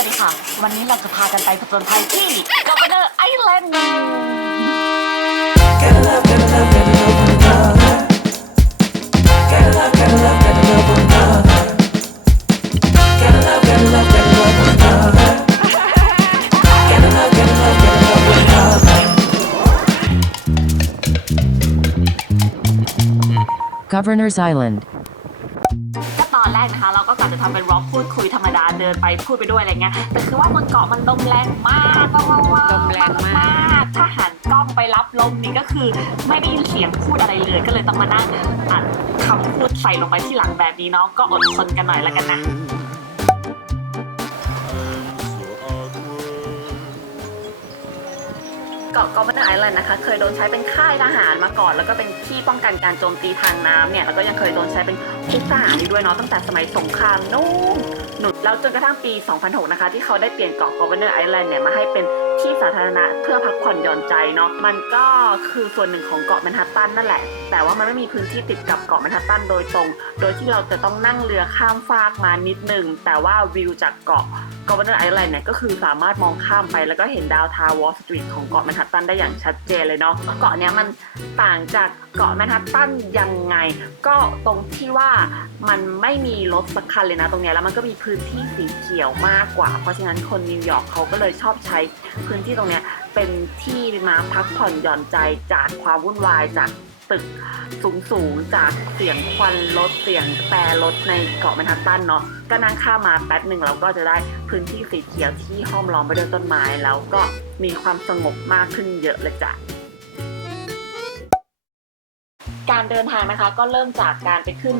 วัสดีค่ะ วันนี้เราจะพากันไปผจญภัยที่ Governor Island Gotta love, gotta love, gotta love one another. Gotta love, gotta love, gotta love one another. Gotta love, gotta love, gotta love one another. Gotta love, gotta love, gotta love one another. Governor's Island. ก็ตอนแรกนะคะ เราก็กะจะทำเป็นร็อกพูดคุยธรรม ดาเดินไปพูดไปด้วยอะไรเงี้ยแต่คือว่าบนเกาะมันลมแรงมากว้าวว้าวว้าวลมแรงมากถ้าหันกล้องไปรับลมนี่ก็คือไม่ได้ยินเสียงพูดอะไรเลย ก็เลยต้องมานั่งอัดคำพูดใส่ลงไปที่หลังแบบนี้เนาะก็อดทนกันหน่อยแล้วกันนะาะกอมเนอร์ไอแลนด์นะคะ เคยโดนใช้เป็นค่ายทหารมาก่อน แล้วก็เป็นที่ป้องกันการโจมตีทางน้ำเนี่ย แล้วก็ยังเคยโดนใช้เป็นคุกทหารอีกด้วยเนาะ ตั้งแต่สมัยสงครามนู่นหนุนแล้วจนกระทั่งปี 2006 นะคะ ที่เขาได้เปลี่ยนเกาะกอมเนอร์ไอแลนด์เนี่ยมาให้เป็น ที่สาธารณะเพื่อพักผ่อนหย่อนใจเนาะมันก็คือส่วนหนึ่งของเกาะแมนฮัตตันนั่นแหละ แต่ว่ามันไม่มีพื้นที่ติดกับเกาะแมนฮัตตันโดยตรง โดยที่เราจะต้องนั่งเรือข้ามฟากมานิดหนึง แต่ว่าวิวจากเกาะกอ v เนอร์ไอแลนด์เนี่ยก็คือสามารถมองข้ามไปแล้วก็เห็นดาวทาววอลสตรีทของเกาะแมนฮัตตันได้อย่างชัดเจนเลยเนาะเกาะเนี้ยมันต่างจากเกาะแมนฮัตตันยังไง ก็ตรงที่ว่ามันไม่มีรถสักคันเลยนะตรงนี้แล้วมันก็มีพื้นที่สีเขียวมากกว่า เพราะฉะนั้นคนนิวยอร์กเขาก็เลยชอบใช้พื้นที่ตรงนี้เป็นที่มาพักผ่อนหย่อนใจจากความวุ่นวายจากตึกสูงสูงจากเสียงควันรถเสียงแต่รถในเกาะแมนฮัตตันเนาะก็นั่งข้ามมาแป๊บหนึ่งเราก็จะได้พื้นที่สีเขียวที่ห้อมล้อมไปด้วยต้นไม้ แล้วก็มีความสงบมากขึ้นเยอะเลยจ้ะ การเดินทางนะคะ ก็เริ่มจากการไปขึ้น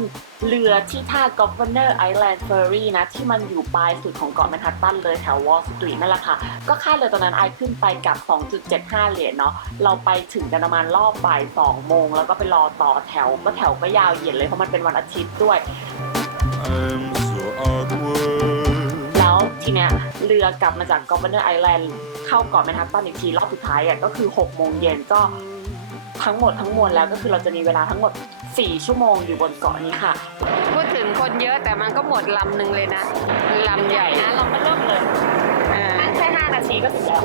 เรือที่ท่า Governor Island Ferry นะ ที่มันอยู่ปลายสุดของเกาะแมนฮัตตันเลยแถว Wall Street นั่นแหละค่ะ ก็ค่าเรือตอนนั้นไอขึ้นไปกับ 2.75 เหรียญเนาะเราไปถึงกันประมาณรอบบ่าย 2 โมง แล้วก็ไปรอต่อแถวก็แถวก็ยาวเหยียดเลยเพราะมันเป็นวันอาทิตย์ด้วย I'm so awkward. แล้วทีเนี้ยเรือกลับมาจาก Governor Island เข้าเกาะแมนฮัตตันอีกทีรอบสุดท้ายอะก็คือ 6 โมงเย็นก็ ทั้งหมดทั้งมวลแล้วก็คือเราจะมีเวลาทั้งหมด 4 ชั่วโมงอยู่บนเกาะนี้ค่ะ พูดถึงคนเยอะแต่มันก็หมดลำหนึ่งเลยนะลำใหญ่นะเรามาเริ่มเลยอ่านั่งแค่ 5 นาทีก็ถึงแล้ว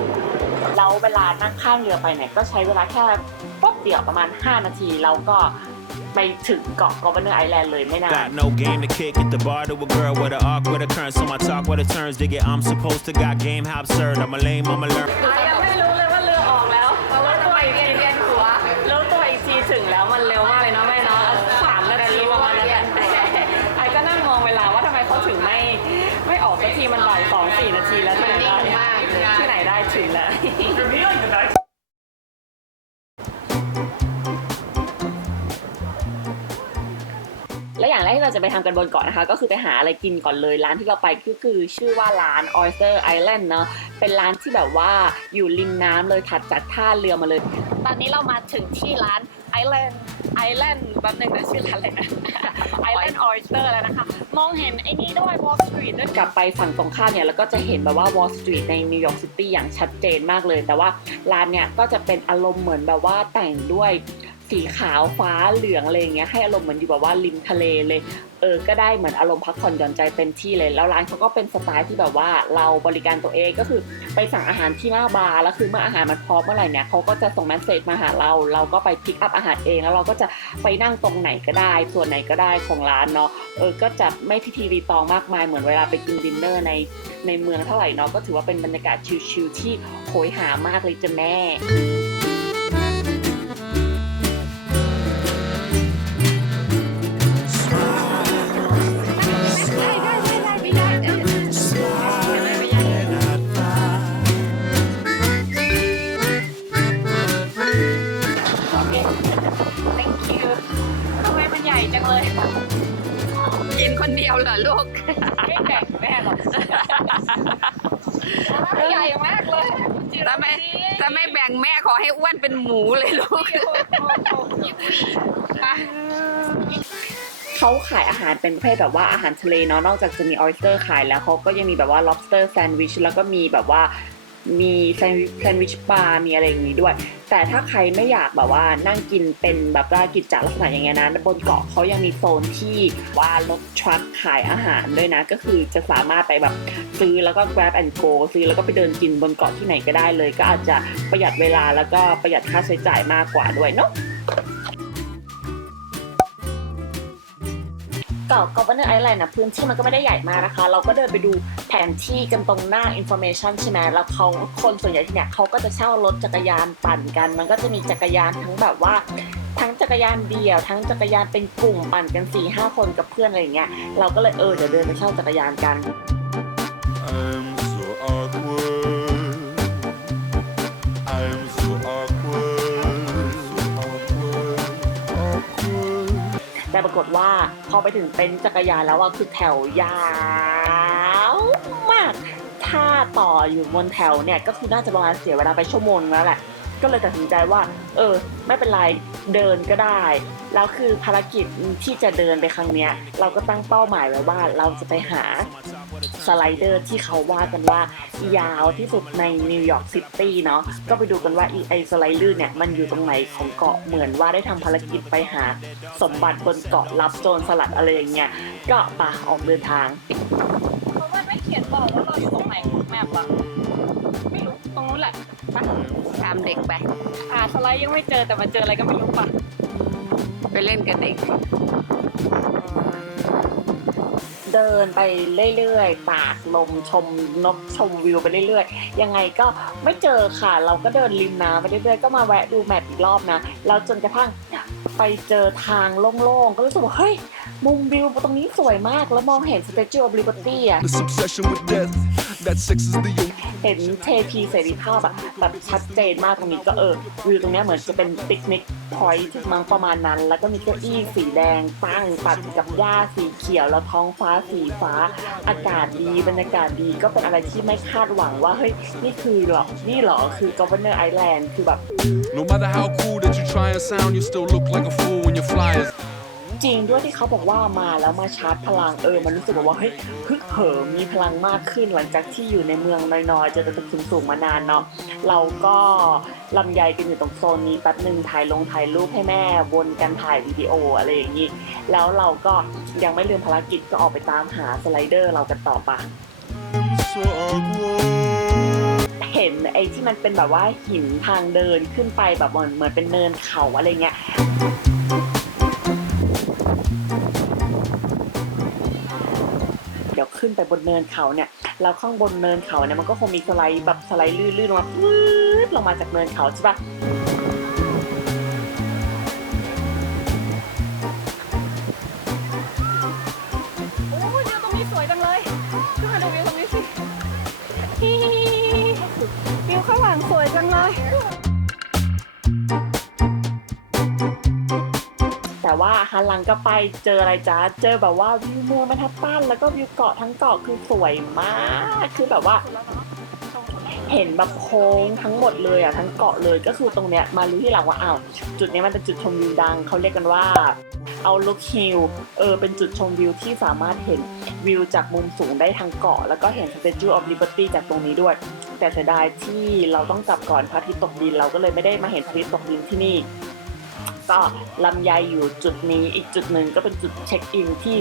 แล้วเวลานั่งข้ามเรือไปเนี่ยก็ใช้เวลาแค่ป๊บเดียวประมาณ 5 นาทีแล้วก็ไปถึงเกาะ Governor Island เลยไม่นาน Got no game to kick at the bar to a girl with an awkward occurrence. So my talk what it turns. Dig it, I'm supposed to got game. How absurd. I'm a lame, I'm a learn. สักทีมันบ่ายสองสี่นาทีแล้วที่ไหนได้มากเลยที่ไหนได้ถึงแล้ว และอย่างแรกที่เราจะไปทำกันบนเกาะนะคะ ก็คือไปหาอะไรกินก่อนเลยร้านที่เราไปก็คือชื่อว่าร้าน Oyster Island เนาะเป็นร้านที่แบบว่าอยู่ริมน้ำเลยถัดจากท่าเรือมาเลย ตอนนี้เรามาถึงที่ร้าน Island Island แป๊บนึงนะชื่อร้านอะไรนะ Island Oyster แล้วนะคะ มองเห็นไอ้นี่ด้วย Wall Street ด้วยกลับไปฝั่งตรงข้ามเนี่ยแล้วก็จะเห็นแบบว่า Wall Street ในนิวยอร์กซิตี้อย่างชัดเจนมากเลย แต่ว่าร้านเนี่ยก็จะเป็นอารมณ์เหมือนแบบว่าแต่งด้วย สีขาวฟ้าเหลืองอะไรอย่างเงี้ยให้อารมณ์เหมือนอยู่แบบว่าริมทะเลเลยเออก็ได้เหมือนอารมณ์พักผ่อนหย่อนใจเต็มที่เลยแล้วร้านเขาก็เป็นสไตล์ที่แบบว่าเราบริการตัวเองก็คือไปสั่งอาหารที่หน้าบาร์แล้วคือเมื่ออาหารมันพร้อมเมื่อไหร่เนี่ยเขาก็จะส่งแมสเซจมาหาเรา เราก็ไปพิกอัพอาหารเอง แล้วเราก็จะไปนั่งตรงไหนก็ได้ ส่วนไหนก็ได้ของร้านเนาะเออก็จะไม่พิธีรีตองมากมายเหมือนเวลาไปกินดินเนอร์ในในเมืองเท่าไหร่เนาะก็ถือว่าเป็นบรรยากาศชิลๆที่โหยหามากเลยจ้ะแม่ ไม่แบ่งแม่หรอกใหญ่มากเลยถ้าไม่ถ้าไม่แบ่งแม่ขอให้อ้วนเป็นหมูเลยลูกเขาขายอาหารเป็นประเภทแบบว่าอาหารทะเลเนาะนอกจากจะมีออ y สเตอร์ขายแล้วเขาก็ยังมีแบบว่า lobster sandwich แล้วก็มีแบบว่า มีแซนด์วิชแซนด์วิชบาร์มีอะไรอย่างนี้ด้วย แต่ถ้าใครไม่อยากแบบว่านั่งกินเป็นแบบว่ากิจจลักษณะอย่างเงี้ยนะบนเกาะเขายังมีโซนที่ว่ารถทรัคขายอาหารด้วยนะ ก็คือจะสามารถไปแบบซื้อแล้วก็ grab and go ซื้อแล้วก็ไปเดินกินบนเกาะที่ไหนก็ได้เลย ก็อาจจะประหยัดเวลาแล้วก็ประหยัดค่าใช้จ่ายมากกว่าด้วยเนาะ กาะกอ v เนอร์ไอแลนด์นะพื้นที่มันก็ไม่ได้ใหญ่มากนะคะ เราก็เดินไปดูแผนที่กันตรงหน้า information ใช่ไหมแล้วเขาคนส่วนใหญ่ที่เนี่ยเขาก็จะเช่ารถจักรยานปั่นกัน มันก็จะมีจักรยานทั้งแบบว่า ทั้งจักรยานเดี่ยว ทั้งจักรยานเป็นกลุ่มปั่นกัน4ี่ห้าคนกับเพื่อนอะไรอย่างเงี้ยเราก็เลยเออเดี๋ยวเดินไปเช่าจักรยานกัน Um, ากฏว่าพอไปถึงเต็นท์จักรยานแล้วอะคือแถวยาวมาก ถ้าต่ออยู่บนแถวเนี่ยก็คือน่าจะประมาณเสียเวลาไปชั่วโมงนึงแล้วแหละ ก็เลยตัดสินใจว่า เออ ไม่เป็นไรเดินก็ได้ แล้วคือภารกิจที่จะเดินไปครั้งเนี้ย เราก็ตั้งเป้าหมายไว้ว่าเราจะไปหาสไลเดอร์ที่เขาว่ากันว่ายาวที่สุดในนิวยอร์กซิตี้เนาะก็ไปดูกันว่าไอสไลเดอร์เนี่ยมันอยู่ตรงไหนของเกาะเหมือนว่าได้ทำภารกิจไปหาสมบัติบนเกาะรับโจรสลัดอะไรอย่างเงี้ยก็ปะออกเดินทาง บอกว่าเราอยู่ตรงไหนของแมปอะไม่รู้ตรงนู้นแหละปะตามเด็กไป อ่าสไลด์ยังไม่เจอแต่มาเจออะไรก็ไม่รู้ปะไปเล่นกับเด็ก เดินไปเรื่อยๆ ตากลมชมนกชมวิวไปเรื่อยๆ ยังไงก็ไม่เจอค่ะ เราก็เดินริมน้ำไปเรื่อยๆ ก็มาแวะดูแมปอีกรอบนะ แล้วจนกระทั่งไปเจอทางโล่งๆ ก็รู้สึกว่าเฮ้ย มุมวิวตรงนี้สวยมาก แล้วมองเห็น Statue of Liberty อะ This obsession with death. That sex is the only. เห็นเทพีเสรีภาพอะแบบชัดเจนมากตรงนี้ก็เออวิวตรงเนี้ยเหมือนจะเป็นปิกนิกพอยท์มั้งประมาณนั้น แล้วก็มีเก้าอี้สีแดงตั้งตัดกับหญ้าสีเขียวแล้วท้องฟ้าสีฟ้า อากาศดีบรรยากาศดีก็เป็นอะไรที่ไม่คาดหวังว่าเฮ้ยนี่คือเหรอนี่เหรอคือ Governor Island คือแบบ No matter how cool that you try and sound, you still look like a fool when you fly. จริงด้วยที่เขาบอกว่ามาแล้วมาชาร์จพลังเออ มันรู้สึกแบบว่าเฮ้ยฮึกเหิมมีพลังมากขึ้นหลังจากที่อยู่ในเมืองน้อยๆเจอแต่ตึกสูงๆมานานเนาะเราก็ลำไยกันอยู่ตรงโซนนี้แป๊บหนึ่งถ่ายลงถ่ายรูปให้แม่วนกันถ่ายวิดีโออะไรอย่างนี้ แล้วเราก็ยังไม่ลืมภารกิจก็ออกไปตามหาสไลเดอร์เรากันต่อไปเห็นไอ้ที่มันเป็นแบบว่าหินทางเดินขึ้นไปแบบเหมือนเหมือนเป็นเนินเขาอะไรเงี้ย ขึ้นไปบนเนินเขาเนี่ยเราข้างบนเนินเขาเนี่ยมันก็คงมีสไลด์แบบสไลด์ลื่นๆลงมาปื๊ดลงมาจากเนินเขาใช่ปะ ลังก็ไปเจออะไรจ้าเจอแบบว่าวิวเมืองแมนฮัตตันแล้วก็วิวเกาะทั้งเกาะคือสวยมากคือแบบว่า เห็นแบบโค้งทั้งหมดเลยอะทั้งเกาะเลยก็คือตรงเนี้ยมารู้ที่หลังว่าอ้าวจุดเนี้ยมันเป็นจุดชมวิวดังเขาเรียกกันว่าเอาลุกฮิลเออเป็นจุดชมวิวที่สามารถเห็นวิวจากมุมสูงได้ทั้งเกาะ แล้วก็เห็น Statue of Liberty จากตรงนี้ด้วย แต่เสียดายที่เราต้องกลับก่อนพระอาทิตย์ตกดินเราก็เลยไม่ได้มาเห็นพระอาทิตย์ตกดินที่นี่ ก็ลำไยอยู่จุดนี้อีกจุดหนึ่งก็เป็นจุดเช็คอินที่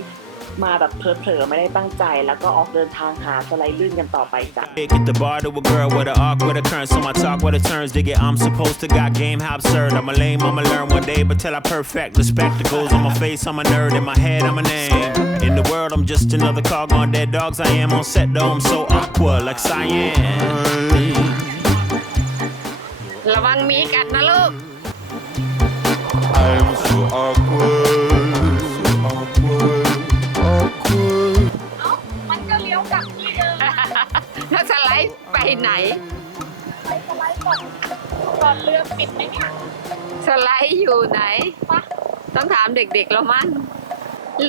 มาแบบเพลอๆไม่ได้ตั้งใจ แล้วก็ออกเดินทางหาสไลด์ลื่นกันต่อไปจ้ะ Dick at the bar to a girl with an awkward occurrence. So my talk with the turns dig it. I'm supposed to got game how absurd. I'm a lame, I'ma learn one day, but till I perfect the spectacles on my face, I'm a nerd. In my head, I'm a name. In the world, I'm just another cog on dead dogs. I am on set though, I'm so awkward, like cyan. ระวังหมีกัดนะลูก I'm so awkward. So awkward. Awkward. มันก็เลี้ยวกลับที่เดิมแล้วสไลด์ไปไหน ไปสไลด์ก่อนก่อนเรือปิดไหมเนี่ยสไลด์อยู่ไหนต้องถามเด็กๆแล้วมั้ง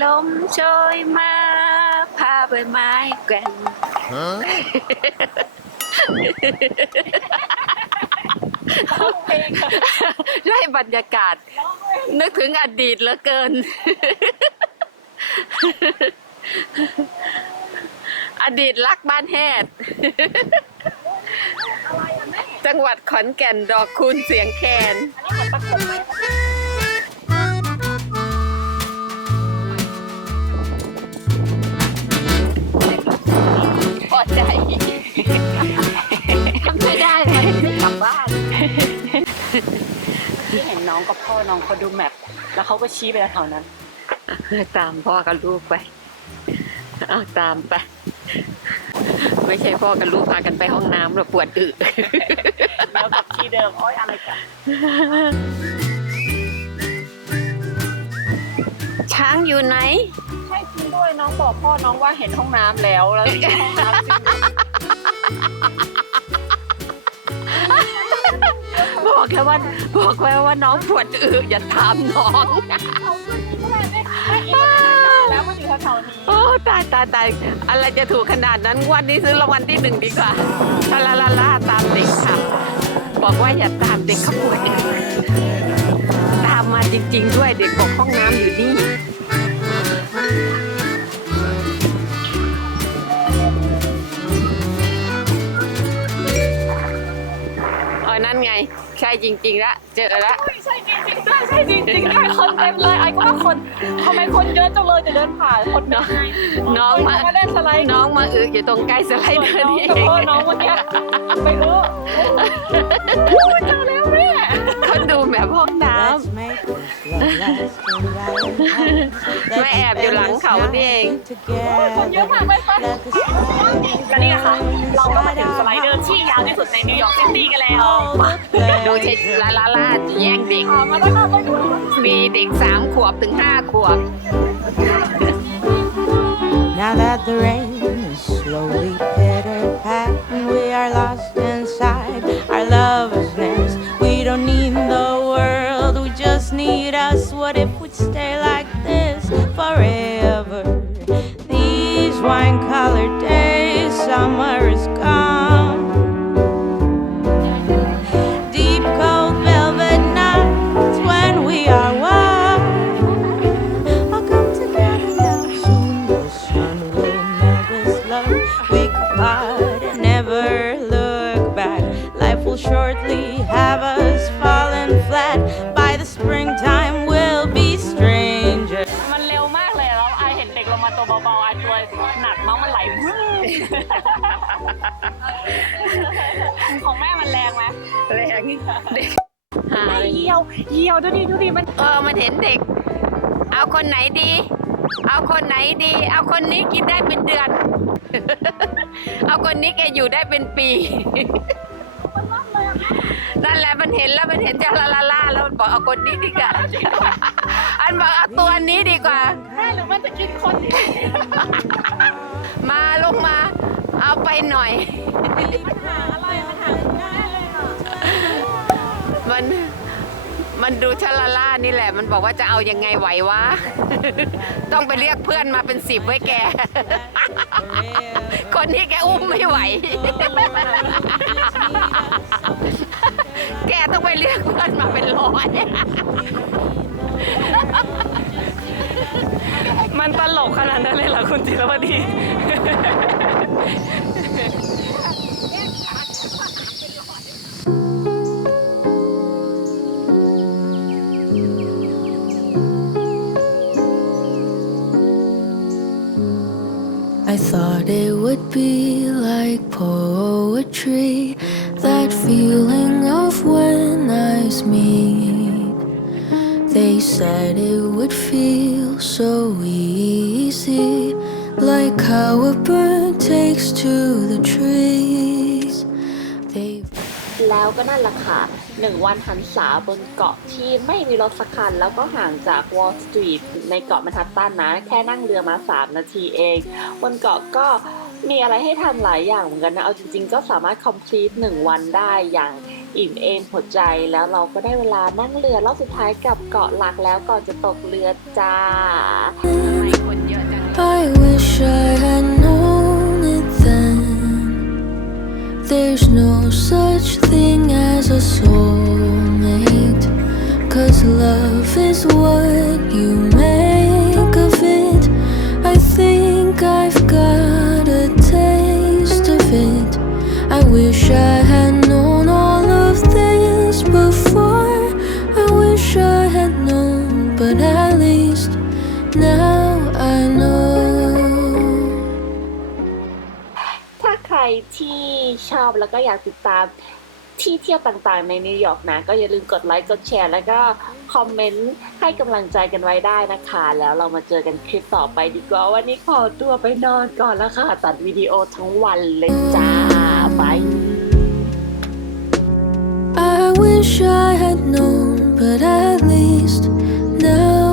ลมโชยมาพาใบไม้แกว่ง Huh? เพลงอะ ได้บรรยากาศ นึกถึงอดีตเหลือเกิน อดีตรักบ้านแฮดจังหวัดขอนแก่นดอกคูณเสียงแคนอันนี้เหมือนตะกรุดไหม น้องกับพ่อน้องเขาดูแมปแล้วเขาก็ชี้ไปแถวนั้น ตามพ่อกับลูกไปเอาตามไป ไม่ใช่พ่อกับลูกพากันไปห้องน้ำหรอกปวดอึแล้วกับที่เดิมโอ้ยอะไรกันช้างอยู่ไหน ใช่จริงด้วยน้องบอกพ่อน้องว่าเห็นห้องน้ำแล้วแล้วที่ห้องน้ำจริง บอกแล้วว่าบอกแล้วว่าน้องปวดอึอย่าถามน้องเขาขึ้นนี่ก็เลยไม่ไม่อินเลยนะแล้วมันอยู่แถวๆนี้โอ้ตายตายตายอะไรจะถูกขนาดนั้นงวันนี้ซื้อรางวัลที่หนึ่งดีกว่าลาลาลาลาตามเด็กค่ะบอกว่าอย่าตามเด็กเขาปวดอึตามมาจริง ๆ ด้วยเด็กบอกห้องน้ำอยู่นี่ จริงๆละเจอละใช่จริงๆด้วยใช่จริงๆด้วยคนเต็มเลยไอ้ก็ว่าคนทำไมคนเยอะจังเลยจะเดินผ่านคนเป็นไงน้องมามาเล่นสไลด์น้องมาอึอยู่ตรงใกล้สไลส่วนเดอร์น้องนี่กับเองพ่อน้องวันเนี้ยไปเออโอ้ยเจอแล้วแม่เขาดูแบบห้องน้ Let's make this love last and right. ำไม่แอบอยู่หลังเขานี่เองคนเยอะมากไปไป Let the sun และนี่นะคะ เราก็มาถึงสไลเดอร์ที่ยาวที่สุดในนิวยอร์กซิตี้กันแล้วดูเช็ดลาลาลาแย่งเด็กอ่ามาแล้วค่ะไปดูมีเด็กสามขวบถึงห้าขวบ Now that the rain is slowly What if we'd stay like this forever? เด็กลงมาตัวเบาๆไอตัวหนักมั้งมันไหลวื้อของแม่มันแรงไหมแรงเด็กหาไม่เหี่ยวเหี่ยวดูดิดูดิมันเออมันเห็นเด็ก เอาคนไหนดี เอาคนไหนดี เอาคนนี้กินได้เป็นเดือน เอาคนนี้แกอยู่ได้เป็นปี นั่นแหละมันเห็นแล้วมันเห็นจะลาลาลาแล้วมันบอกเอาคนนี้ดีกว่า อันบอกเอาตัวนี้ดีกว่า แม่หรือมันจะกินคนที่มาลงมา เอาไปหน่อยหาอะไรมันหาได้เลยค่ะมันมันดูชะลาล่านี่แหละ มันบอกว่าจะเอายังไงไหววะ ต้องไปเรียกเพื่อนมาเป็นสิบไว้แก คนนี้แกอุ้มไม่ไหว แกต้องไปเรียกเพื่อนมาเป็นร้อย มันตลกขนาดนั้นเลยเหรอคุณจิรวดี feel so easy, like how a bird takes to the trees. They แล้วก็นั่นแหละค่ะหนึ่งวันหันษาบนเกาะที่ไม่มีรถสักคัน แล้วก็ห่างจากวอล l ์สตรีทในเกาะแมนฮัตตันนะ แค่นั่งเรือมา 3 นาทีเอง บนเกาะก็มีอะไรให้ทำหลายอย่างเหมือนกันนะ เอาจริงๆ ก็สามารถ complete 1วันได้อย่าง อิ่มเอมหัวใจแล้วเราก็ได้เวลานั่งเรือรอบสุดท้ายกับเกาะหลักแล้วก่อนจะตกเรือจ้าคนเยอะจัง I wish I had known it then. There's no such thing as a soulmate. Cause love is what you make of it. I think I've got a taste of it. I wish I now I know. ถ้าใครที่ชอบแล้วก็อยากติดตามที่เที่ยวต่างๆ ในนิวยอร์กนะ ก็อย่าลืมกดไลค์ กดแชร์ แล้วก็คอมเมนต์ให้กำลังใจกันไว้ได้นะคะ แล้วเรามาเจอกันคลิปต่อไปดีกว่า วันนี้ขอตัวไปนอนก่อนแล้วค่ะ ตัดวิดีโอทั้งวันเลยจ้าบาย I wish I had known, but at least now